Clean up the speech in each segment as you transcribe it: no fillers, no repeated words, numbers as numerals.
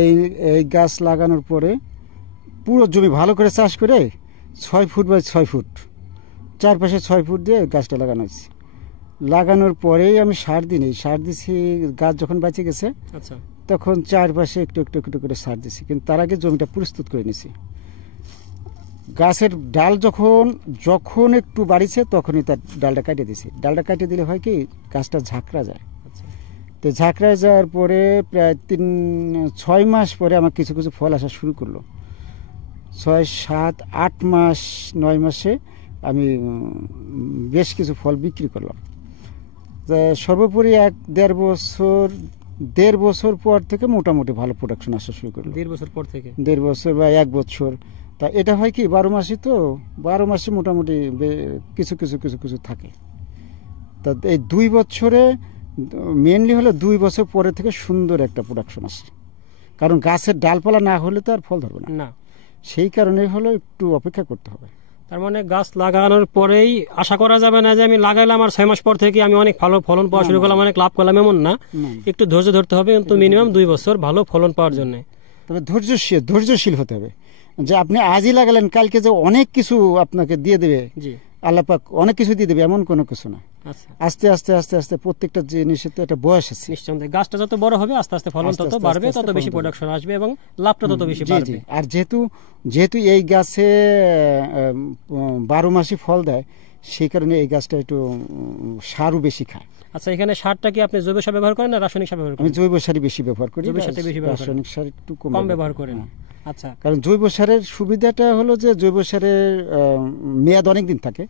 এই এই গাছ লাগানোর পরে পুরো জমি ভালো করে চাষ করে 6 ফুট বাই 6 ফুট চারপাশে 6 ফুট দিয়ে গাছটা লাগানো হয়েছে। লাগানোর পরেই আমি সার দিছি। গাছ যখন বেঁচে গেছে আচ্ছা, তখন চারপাশে একটু একটু একটু করে সার দিছি, কিন্তু তার আগে জমিটা প্রস্তুত করে নিছি। গাছের ডাল যখন একটু বাড়িছে তখনই তার ডালটা কাটিয়ে দিছি। ডালটা কাটিয়ে দিলে হয় কি গাছটা ঝাঁকড়া যায়। তো ঝাঁকড়ায় যাওয়ার পরে প্রায় 6 মাস পরে আমার কিছু কিছু ফল আসা শুরু করলো। 6, 7, 8 মাস 9 মাসে আমি বেশ কিছু ফল বিক্রি করলাম। সর্বোপরি 1-1.5 বছর পর থেকে মোটামুটি ভালো প্রোডাকশন আসা শুরু করলো। 1.5 বছর পর থেকে 1.5 বছর বা 1 বছর। তা এটা হয় কি 12 মাসই, তো 12 মাসে মোটামুটি কিছু কিছু কিছু কিছু থাকে। তা এই 2 বছরে মেনলি হলো 2 বছর পরে থেকে সুন্দর একটা প্রোডাকশন আসে, কারণ গাছের ডালপালা না হলে তো আর ফল ধরবে না। সেই কারণে হলো একটু অপেক্ষা করতে হবে। তার মানে গাছ লাগানোর পরেই আশা করা যাবে না যে আমি লাগাইলাম আর 6 মাস পর থেকে আমি অনেক ভালো ফলন পাওয়া শুরু করলাম, অনেক লাভ করলাম, এমন না। একটু ধৈর্য ধরতে হবে, কিন্তু মিনিমাম 2 বছর ভালো ফলন পাওয়ার জন্য। তবে ধৈর্যশীল হতে হবে, যে আপনি আজই লাগালেন কালকে যে অনেক কিছু আপনাকে দিয়ে দেবে, আল্লাহ পাক অনেক কিছু দিয়ে দেবে এমন কোনো কিছু না। আস্তে আস্তে আস্তে আস্তে প্রত্যেকটা জিনিসের তো একটা বয়স আছে। নিশ্চয়ই গাছটা যত বড় হবে আস্তে আস্তে ফলন তত বাড়বে, তত বেশি প্রোডাকশন আসবে এবং লাভটা তত বেশি বাড়বে। আর যেহেতু এই গাছে 12 মাসই ফল দেয়, সেই কারণে এই গাছটা একটু সারও বেশি খায়। আচ্ছা, এখানে সারটা কি আপনি জৈব সার ব্যবহার করেন না রাসায়নিক সার ব্যবহার করেন? আমি জৈব সারই বেশি ব্যবহার করি, রাসায়নিক সার একটু কম ব্যবহার করেন। আচ্ছা, কারণ জৈব সারের সুবিধাটা হলো যে জৈব সারের মেয়াদ অনেক দিন থাকে,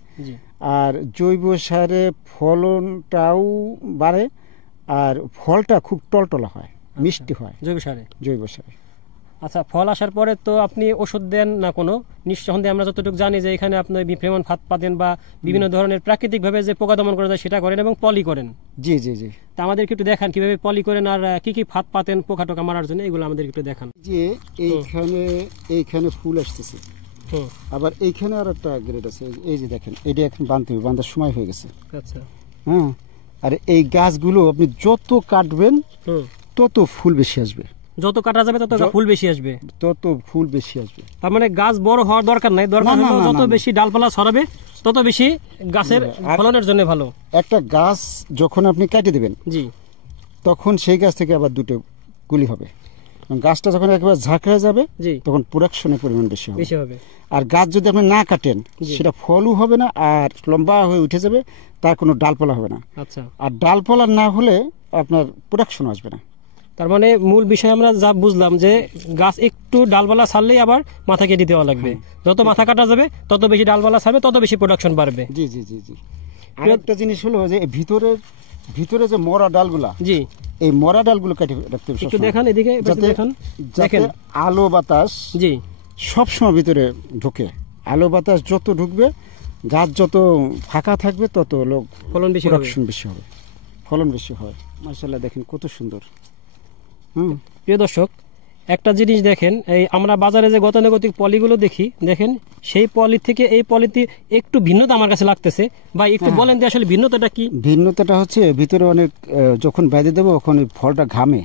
আর জৈব সারে ফলনটাও বাড়ে, আর ফলটা খুব টলটলা হয়, মিষ্টি হয় জৈব সারে। আচ্ছা, ফল আসার পরে তো আপনি ওষুধ দেন না কোনো? নিঃসন্দেহে আমরা যতটুকু জানি যে এখানে আপনি বিফ্রেমন ফাঁদ দেন বা বিভিন্ন ধরনের প্রাকৃতিক ভাবে যে পোকা দমন করা যায় সেটা করেন এবং পলি করেন। জি জি জি, তা আমাদেরকে একটু দেখান কিভাবে পলি করেন আর কি কি ফাঁদ পাতেন পোকা টোকা মারার জন্য, এগুলো আমাদেরকে একটু দেখান। যে এইখানে ফুল আসতেছে, আবার এইখানে আর একটা গ্রেড আছে, এই যে দেখেন, এটা এখন বাঁধার সময় হয়ে গেছে। আচ্ছা, হ্যাঁ। আর এই গাছগুলো আপনি যত কাটবেন তত ফুল বেশি আসবে, যত কাটা যাবে তত ফুল বেশি আসবে, তার মানে গাছ বড় হওয়ার দরকার নাই, দরকার হলো যত বেশি ডালপালা ছড়াবে তত বেশি গাছের ফলনের জন্য ভালো। একটা গাছ যখন আপনি কেটে দিবেন তখন সেই গাছ থেকে আবার 2টো গুলি হবে। গাছটা যখন একেবারে ঝাঁকড়ে যাবে তখন প্রোডাকশনের পরিমাণ বেশি হবে। আর গাছ যদি আপনি না কাটেন সেটা ফলও হবে না, আর লম্বা হয়ে উঠে যাবে, তার কোনো ডালপালা হবে না। আচ্ছা, আর ডালপালা না হলে আপনার প্রোডাকশন আসবে না। তার মানে মূল বিষয় আমরা যা বুঝলাম যে গাছ একটু ডালপালা ছাড়লেই আবার মাথা কেটে দেওয়া লাগবে, যত মাথা কাটা যাবে তত বেশি ডালপালা ছাড়বে তত বেশি প্রোডাকশন বাড়বে। জি জি জি জি। আরেকটা জিনিস হলো যে ভিতরে যে মরা ডালগুলা, এই মরা ডালগুলো কেটে রাখতে হবে। একটু দেখান এদিকে, দেখেন আলো বাতাস সবসময় ভিতরে ঢুকে। আলো বাতাস যত ঢুকবে, গাছ যত ফাঁকা থাকবে, তত ফলন বেশি হবে, ফলন বেশি হয়। মাশাআল্লাহ, দেখেন কত সুন্দর। প্রিয় দর্শক, একটা জিনিস দেখেন, এই আমরা বাজারে যে গতানুগতিক পলিগুলো দেখেন সেই পলি থেকে এই পলিতে একটু ভিন্নতা আমার কাছে লাগতেছে। ভাই একটু বলেন যে আসলে ভিন্নতাটা কি? ভিন্নতাটা হচ্ছে ভিতরে অনেক যখন বেঁধে দেবো তখন ফলটা ঘামে,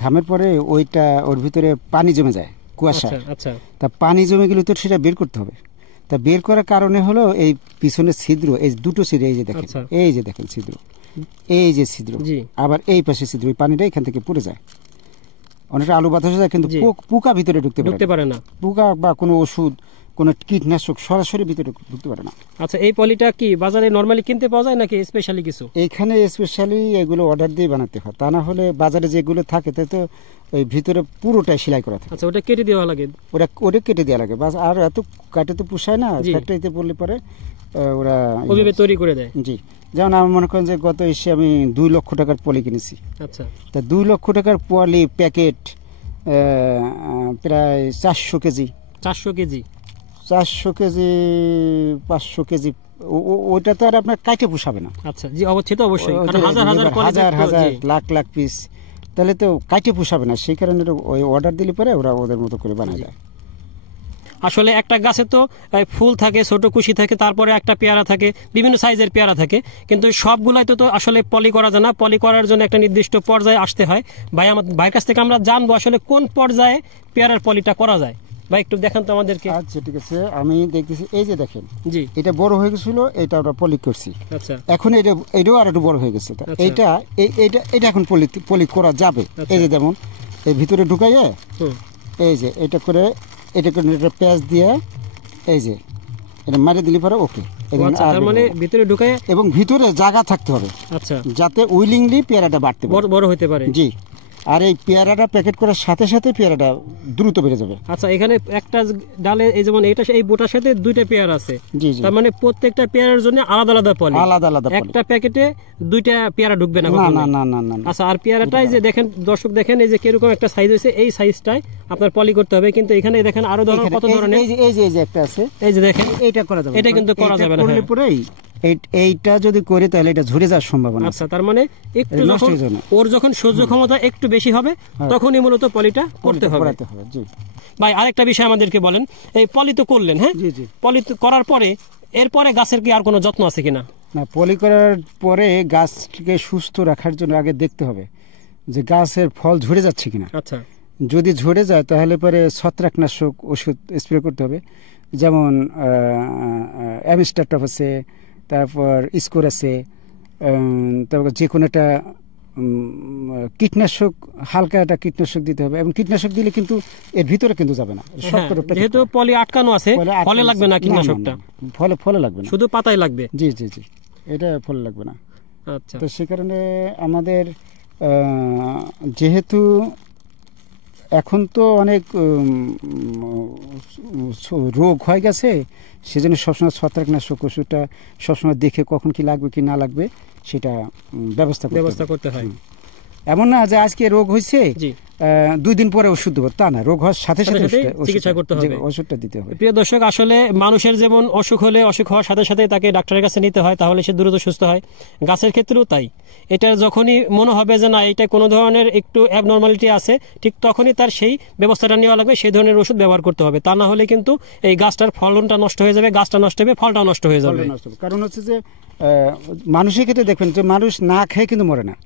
ঘামের পরে ওর ভিতরে পানি জমে যায়, কুয়াশা। আচ্ছা, তা পানি জমে গেলে তো সেটা বের করতে হবে। তা বের করার কারণে হলো এই পিছনের ছিদ্র, এই 2টো ছিদ্র, এই যে দেখেন ছিদ্র, এই যে ছিদ্র, আবার এই পাশে ছিদ্র, এই পানিটা এখান থেকে পড়ে যায়। অনেকটা আলু বাতাস যায়, কিন্তু পোকা ভিতরে ঢুকতে পারে না। পোকা বা কোনো ওষুধ, কোনো কীটনাশক সরাসরি ভিতরে ঢুকতে পারে না। আচ্ছা, এই পলিটা কি বাজারে নরমালি কিনতে পাওয়া যায় নাকি স্পেশালি কিছু? এখানে স্পেশালি এগুলো অর্ডার দিয়ে বানাতে হয়, তা না হলে বাজারে যেগুলো থাকে তাতে তো ওই ভিতরে পুরোটাই সেলাই করা থাকে। আচ্ছা, ওটা কেটে দেওয়া লাগে? ওটা কেটে দেওয়া লাগে, বাস। আর এত কাটে তো পোষায় না, ফ্যাক্টরিতে পড়লে পরে ওরা ওইভাবে তৈরি করে দেয়। জি, যেমন আমি মনে করেন যে গত এসে আমি 2 লক্ষ টাকার পলি কিনেছি। আচ্ছা, তা 2 লক্ষ টাকার পলি প্যাকেট প্রায় 400 কেজি 500 কেজি, ওইটা তো আর আপনার কাটে পোষাবে না। আচ্ছা, জি, অবশ্যই তো অবশ্যই, হাজার লাখ পিস, তাহলে তো কাটে পোষাবে না। সেই কারণে ওই অর্ডার দিলে পরে ওরা ওদের মতো করে বানায় দেয়। আসলে একটা গাছে তো ফুল থাকে, ছোট কুশি থাকে, তারপরে একটা পেয়ারা থাকে, বিভিন্ন সাইজের পেয়ারা থাকে, কিন্তু সবগুলাই তো আসলে পলি করা যায় না। পলি করার জন্য একটা নির্দিষ্ট পর্যায়ে আসতে হয়। ভাই, আমার ভাইয়ের কাছ থেকে আমরা জানবো আসলে কোন পর্যায়ে পেয়ারার পলিটা করা যায়। ভাই একটু দেখান তো আমাদেরকে। আচ্ছা ঠিক আছে, আমি দেখতেছি। এই যে দেখেন, জি, এটা বড় হয়ে গেছিল, এটা আমরা পলি করছি। আচ্ছা, এখন এটাও আর একটু বড় হয়ে গেছে। আচ্ছা। এটা এখন পলি করা যাবে। আচ্ছা। এই যে যেমন এই ভিতরে ঢুকাইয়া হুম, এই যে এটা করে এটা পেঁয়াজ দিয়ে এই যে এটা মারি দিলে পরে ওকে। আচ্ছা, তার মানে ভিতরে ঢুকায় এবং ভিতরে জায়গা থাকতে হবে, আচ্ছা, যাতে উইলিংলি পেয়ারাটা বাড়তে পারে, বড় হতে পারে। জি। আর এই পেয়ারাটা প্যাকেট করার সাথে সাথে পেয়ারাটা দ্রুত বেড়ে যাবে। আচ্ছা, এখানে একটা ডালে এই যেমন এটা এই বোটার সাথে দুইটা পেয়ার আছে, জি জি, তার মানে প্রত্যেকটা পেয়ারের জন্য আলাদা আলাদা পলি, আলাদা আলাদা পলি। একটা প্যাকেটে দুইটা পেয়ারা ঢুকবে না না কখনোই? না না না না। আচ্ছা, আর পেয়ারাটাই যে দেখেন দর্শক, দেখেন এই যে কিরকম একটা সাইজ হয়েছে, এই সাইজটাই আপনার পলি করতে হবে। কিন্তু এখানে দেখেন আরো ধরনের কত ধরনের, এই যে একটা আছে, এই যে দেখেন এইটা করা যাবে, এটা কিন্তু করা যাবে না। করলে হ্যাঁ। পরেই এইটা যদি করি তাহলে এটা ঝরে যাওয়ার সম্ভাবনা আছে। আচ্ছা, তার মানে একটু এটা নষ্ট যখন হয়ে যাবে না। ওর যখন সহ্য ক্ষমতা একটু বেশি হবে তখনই মূলত পলিটা করতে হবে। করাতে হবে, জি। ভাই, আরেকটা বিষয় আমাদেরকে বলেন, এই পলি তো করলেন, হ্যাঁ, জি জি। পলি করার পরে এরপরে গাছের কি আর কোনো যত্ন আছে কিনা? না, পলি করার পরে গাছকে সুস্থ রাখার জন্য আগে দেখতে হবে যে গাছের ফল ঝরে যাচ্ছে কিনা। আচ্ছা, যদি ঝরে যায় তাহলে পরে ছত্রাকনাশক ওষুধ স্প্রে করতে হবে, যেমন অ্যামিস্টারটপ আছে, তারপর স্কোর আছে, তারপর যে কোনো একটা কীটনাশক, হালকা একটা কীটনাশক দিতে হবে। এবং কীটনাশক দিলে কিন্তু এর ভিতরে কিন্তু যাবে না, সব হ্যাঁ, করে packet যেহেতু করে। পলি আটকানো আছে, ফলে আটকে ফলে লাগবে না যাচ্ছে। কীটনাশকটা, ফলে লাগবে না, শুধু পাতায় লাগবে। জি জি জি, এটা ফলে লাগবে না। আচ্ছা, তো সে কারণে আমাদের যেহেতু এখন তো অনেক রোগ হয়ে গেছে, সেজন্য সবসময় ছত্রাকনাশক ওষুধটা সবসময় দেখে কখন কি লাগবে কি না লাগবে সেটা ব্যবস্থা করতে হয়। এমন না যে আজকে রোগ হয়েছে জি, 2 দিন পরে ওষুধ দেবো, তা না। রোগ হওয়ার সাথে সাথে চিকিৎসা করতে হবে, ওষুধটা দিতে হবে। প্রিয় দর্শক, আসলে মানুষের যেমন অসুখ হলে অসুখ হওয়ার সাথে সাথে তাকে ডাক্তারের কাছে নিতে হয়, তাহলে সে দ্রুত সুস্থ হয়। গাছের ক্ষেত্রেও তাই। এটা যখনই মনে হবে যে না, এটা কোনো ধরনের একটু অ্যাবনর্মালিটি আছে, ঠিক তখনই তার সেই ব্যবস্থাটা নেওয়া লাগবে, সেই ধরনের ওষুধ ব্যবহার করতে হবে। তা না হলে কিন্তু এই গাছটার ফলনটা নষ্ট হয়ে যাবে, গাছটা নষ্ট হবে, ফলটাও নষ্ট হয়ে যাবে। কারণ হচ্ছে যে মানুষের ক্ষেত্রে দেখবেন যে মানুষ না খেয়ে কিন্তু মরে না,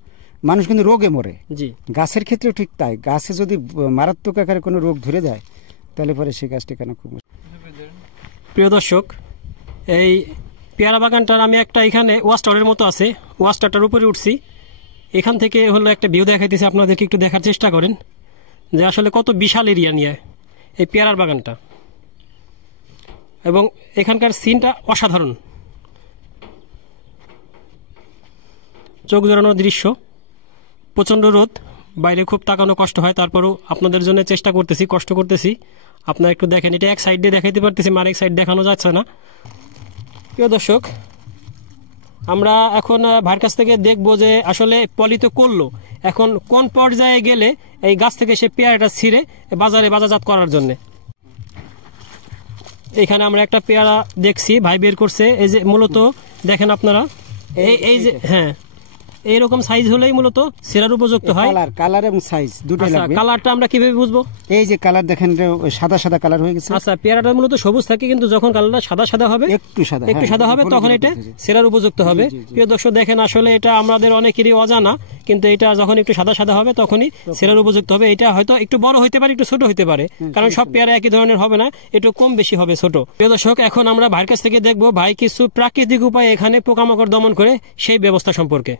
মানুষ কিন্তু রোগে মরে। জি, গাছের ক্ষেত্রেও ঠিক তাই। গাছে যদি মারাত্মক আকারে কোনো রোগ ধরে যায় তাহলে পরে সেই গাছটি কেন খুব। প্রিয় দর্শক, এই পেয়ারা বাগানটার আমি একটা এখানে ওয়াচ টাওয়ারের মতো আছে, ওয়াচ টাওয়ারটার উপরে উঠছি। এখান থেকে হলো একটা ভিউ দেখাইতেছি, আপনাদেরকে একটু দেখার চেষ্টা করেন যে আসলে কত বিশাল এরিয়া নিয়ে এই পেয়ারার বাগানটা, এবং এখানকার সিনটা অসাধারণ, চোখ জোড়ানোর দৃশ্য। প্রচণ্ড রোদ, বাইরে খুব তাকানো কষ্ট হয়, তারপরেও আপনাদের জন্য চেষ্টা করতেছি, কষ্ট করতেছি। আপনারা একটু দেখেন, এটা এক সাইড দিয়ে দেখাইতে পারতেছি, আরেক সাইড দেখানো যাচ্ছে না। প্রিয় দর্শক, আমরা এখন ভাইয়ের কাছ থেকে দেখবো যে আসলে পলি তো করলো, এখন কোন পর্যায়ে গেলে এই গাছ থেকে সে পেয়ারাটা ছিঁড়ে বাজারে বাজারজাত করার জন্য। এখানে আমরা একটা পেয়ারা দেখছি, ভাই বের করছে। এই যে মূলত দেখেন আপনারা, এই যে হ্যাঁ, এইরকম সাইজ হলেই মূলত সেরার উপযুক্ত হয়। কালার এবং সাইজ দুটোই লাগবে। কালারটা আমরা কিভাবে বুঝবো? এই যে কালার দেখেন, সাদা সাদা কালার হয়ে গেছে। আচ্ছা, পেয়ারাটা মূলত সবুজ থাকে, কিন্তু যখন কালারটা সাদা সাদা হবে, একটু সাদা হবে, তখন এটা সেরার উপযুক্ত হবে। প্রিয় দর্শক দেখেন, আসলে এটা আমাদের অনেকেরই অজানা, কিন্তু এটা যখন একটু সাদা সাদা হবে তখনই সেরার উপযুক্ত হবে। এটা হয়তো একটু বড় হতে পারে, একটু ছোট হতে পারে, কারণ সব পেয়ারা একই ধরনের হবে না, একটু কম বেশি হবে, ছোট। প্রিয় দর্শক, এখন আমরা ভাইয়ের কাছ থেকে দেখবো ভাই কিছু প্রাকৃতিক উপায়ে এখানে পোকামাকড় দমন করে সেই ব্যবস্থা সম্পর্কে।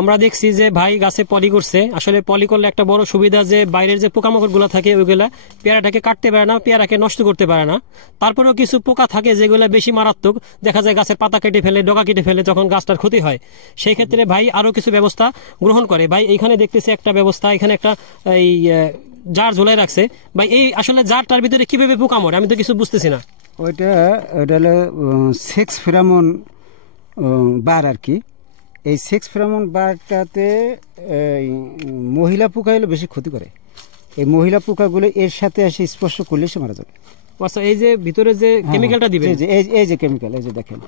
আমরা দেখছি যে ভাই গাছে পলি করছে। আসলে পলি করলে একটা বড় সুবিধা যে বাইরের যে পোকামাকড় গুলা থাকে ওইগুলা পেয়ারাটাকে কাটতে পারে না, পেয়ারাকে নষ্ট করতে পারে না। তারপরেও কিছু পোকা থাকে যেগুলো বেশি মারাত্মক, দেখা যায় গাছের পাতা কেটে ফেলে, ডগা কেটে ফেলে, যখন গাছটার ক্ষতি হয়। সেই ক্ষেত্রে ভাই আরো কিছু ব্যবস্থা গ্রহণ করে। ভাই এখানে দেখতেছি একটা ব্যবস্থা, এখানে একটা এই জার ঝোলাই রাখছে। ভাই এই আসলে জারটার ভিতরে কিভাবে পোকা মরে আমি তো কিছু বুঝতেছি না। ওইটা হলো সেক্স ফেরামন বার আর কি। এই সেক্স ফেরামন বারটাতে মহিলা পোকা হলে বেশি ক্ষতি করে। এই মহিলা পোকাগুলো এর সাথে এসে স্পর্শ করলে সে মারা যাবে। আচ্ছা, এই যে ভিতরে যে কেমিক্যালটা দিবেন, এই যে কেমিক্যাল, এই যে দেখেন,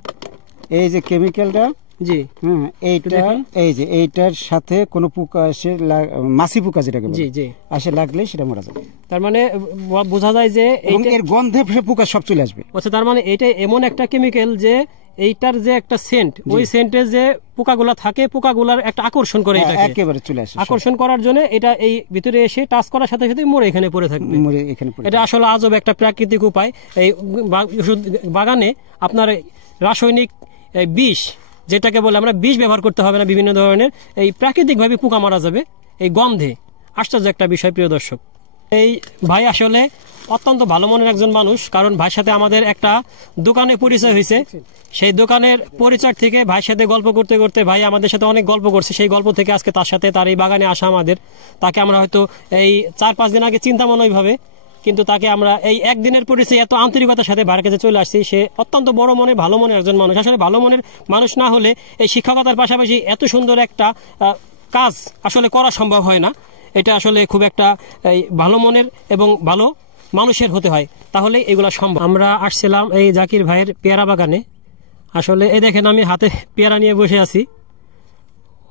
এই যে কেমিক্যালটা জি হ্যাঁ, এইটা এই যে এইটার সাথে কোনো পোকা এসে মাছি পোকা যেটাকে বলে, জি জি আসে লাগলে সেটা মারা যাবে। তার মানে বোঝা যায় যে এবং এর গন্ধে সে পোকা সব চলে আসবে। আচ্ছা, তার মানে এটা এমন একটা কেমিক্যাল যে এইটার যে একটা সেন্ট, ওই সেন্টে যে পোকাগুলা থাকে, পোকাগুলার একটা আকর্ষণ করে, এটাকে একেবারে চলে আসে। আকর্ষণ করার জন্য এটা এই ভিতরে এসে টাচ করার সাথে সাথে মরে এখানে পড়ে থাকবে। এটা আসলে আজব একটা প্রাকৃতিক উপায়। এই বাগানে আপনার রাসায়নিক বিষ, যেটাকে বলে আমরা বিষ ব্যবহার করতে হবে না, বিভিন্ন ধরনের এই প্রাকৃতিকভাবে পোকা মারা যাবে এই গন্ধে। আশ্চর্য একটা বিষয় প্রিয় দর্শক। এই ভাই আসলে অত্যন্ত ভালো মনের একজন মানুষ, কারণ ভাইয়ের সাথে আমাদের একটা দোকানে পরিচয় হয়েছে। সেই দোকানের পরিচয় থেকে ভাইয়ের সাথে গল্প করতে করতে ভাই আমাদের সাথে অনেক গল্প করছে। সেই গল্প থেকে আজকে তার সাথে তার এই বাগানে আসা আমাদের, তাকে আমরা হয়তো এই 4-5 দিন আগে চিন্তা মনে ওইভাবে, কিন্তু তাকে আমরা এই একদিনের পরিচয় এত আন্তরিকতার সাথে ভাইয়ের কাছে চলে আসছি। সে অত্যন্ত বড় মনে ভালো মনের একজন মানুষ। আসলে ভালো মনের মানুষ না হলে এই শিক্ষকতার পাশাপাশি এত সুন্দর একটা কাজ আসলে করা সম্ভব হয় না। এটা আসলে খুব একটা ভালো মনের এবং ভালো মানুষের হতে হয়, তাহলে এগুলা সম্ভব। আমরা আসছিলাম এই জাকির ভাইয়ের পেয়ারা বাগানে। আসলে এই দেখেন আমি হাতে পেয়ারা নিয়ে বসে আছি,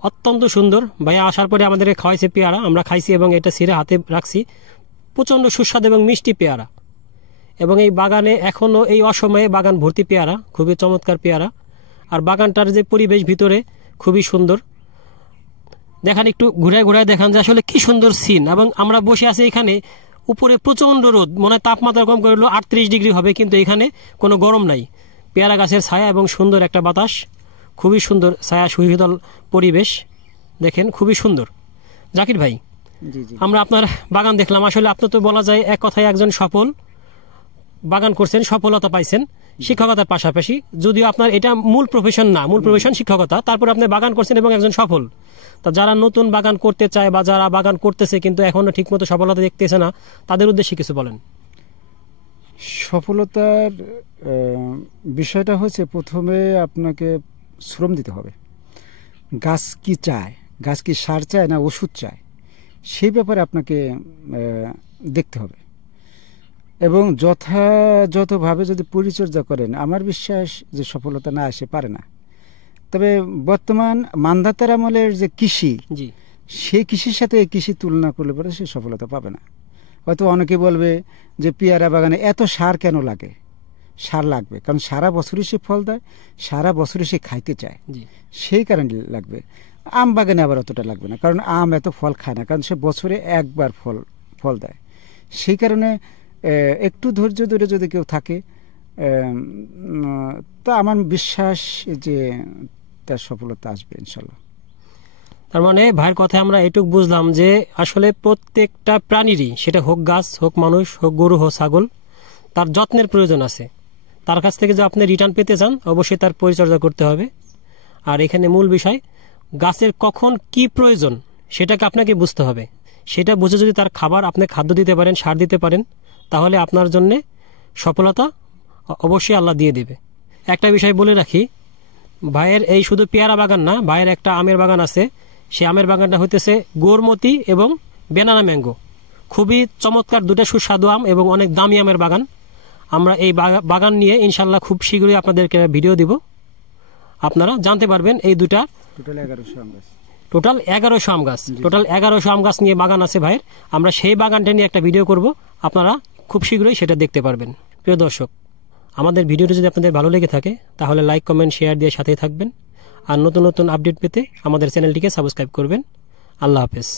অত্যন্ত সুন্দর। ভাইয়া আসার পরে আমাদেরকে খাওয়াইছে পেয়ারা, আমরা খাইছি এবং এটা ছিঁড়ে হাতে রাখছি। প্রচণ্ড সুস্বাদু এবং মিষ্টি পেয়ারা। এবং এই বাগানে এখনও এই অসময়ে বাগান ভর্তি পেয়ারা, খুবই চমৎকার পেয়ারা। আর বাগানটার যে পরিবেশ ভিতরে খুবই সুন্দর। দেখান একটু ঘুরে ঘুরে দেখান যে আসলে কি সুন্দর সিন। এবং আমরা বসে আছি এখানে, উপরে প্রচণ্ড রোদ, মনে হয় তাপমাত্রা কম করে 38 ডিগ্রি হবে, কিন্তু এখানে কোনো গরম নাই। পেয়ারা গাছের ছায়া এবং সুন্দর একটা বাতাস, খুবই সুন্দর ছায়া, সুশীতল পরিবেশ। দেখেন খুবই সুন্দর। জাকির ভাই, আমরা আপনার বাগান দেখলাম। আসলে আপনি তো বলা যায় এক কথায় একজন সফল বাগান করছেন, সফলতা পাইছেন শিক্ষকতার পাশাপাশি। যদিও আপনার এটা মূল প্রফেশন না, মূল প্রফেশন শিক্ষকতা, তারপর আপনি বাগান করছেন এবং একজন সফল। তা যারা নতুন বাগান করতে চায় বা যারা বাগান করতেছে কিন্তু এখনো ঠিকমতো সফলতা দেখতেছে না, তাদের উদ্দেশ্যে কিছু বলেন। সফলতার বিষয়টা হচ্ছে, প্রথমে আপনাকে শ্রম দিতে হবে। গাছ কি চায়, গাছ কি সার চায় না ওষুধ চায়, সেই ব্যাপারে আপনাকে দেখতে হবে। এবং যথাযথভাবে যদি পরিচর্যা করেন, আমার বিশ্বাস যে সফলতা না আসে পারে না। তবে বর্তমান মান্ধাতার আমলের যে কৃষি, সেই কৃষির সাথে এই কৃষি তুলনা করলে পরে সে সফলতা পাবে না। হয়তো অনেকে বলবে যে পেয়ারা বাগানে এত সার কেন লাগে। সার লাগবে, কারণ সারা বছরই সে ফল দেয়, সারা বছরই সে খাইতে চায়, সেই কারণে লাগবে। আম বাগানে আবার অতটা লাগবে না, কারণ আম এত ফল খায় না, কারণ সে বছরে একবার ফল দেয়। সেই কারণে একটু ধৈর্য ধরে যদি কেউ থাকে, তা আমার বিশ্বাস যে তার সফলতা আসবে ইনশাল্লাহ। তার মানে ভাইয়ের কথায় আমরা এটুকু বুঝলাম যে আসলে প্রত্যেকটা প্রাণীরই, সেটা হোক গাছ, হোক মানুষ, হোক গরু, হোক ছাগল, তার যত্নের প্রয়োজন আছে। তার কাছ থেকে যে আপনি রিটার্ন পেতে চান, অবশ্যই তার পরিচর্যা করতে হবে। আর এখানে মূল বিষয়, গাছের কখন কি প্রয়োজন সেটাকে আপনাকে বুঝতে হবে। সেটা বুঝে যদি তার খাবার আপনি খাদ্য দিতে পারেন, সার দিতে পারেন, তাহলে আপনার জন্য সফলতা অবশ্যই আল্লাহ দিয়ে দেবে। একটা বিষয় বলে রাখি, ভাইয়ের এই শুধু পেয়ারা বাগান না, ভাইয়ের একটা আমের বাগান আছে। সেই আমের বাগানটা হইতেছে গোরমতি এবং বেনানা ম্যাঙ্গো। খুবই চমৎকার দুটো সুস্বাদু আম এবং অনেক দামি আমের বাগান। আমরা এই বাগান নিয়ে ইনশাল্লাহ খুব শীঘ্রই আপনাদেরকে ভিডিও দিব, আপনারা জানতে পারবেন। এই দুটা টোটাল 1100 আম গাছ, টোটাল 1100 আম গাছ নিয়ে বাগান আছে ভাইয়ের। আমরা সেই বাগানটা নিয়ে একটা ভিডিও করব, আপনারা খুব শীঘ্রই সেটা দেখতে পারবেন। প্রিয় দর্শক, আমাদের ভিডিওটি যদি আপনাদের ভালো লেগে থাকে তাহলে লাইক, কমেন্ট, শেয়ার দিয়ে সাথেই থাকবেন। আর নতুন নতুন আপডেট পেতে আমাদের চ্যানেলটিকে সাবস্ক্রাইব করবেন। আল্লাহ হাফেজ।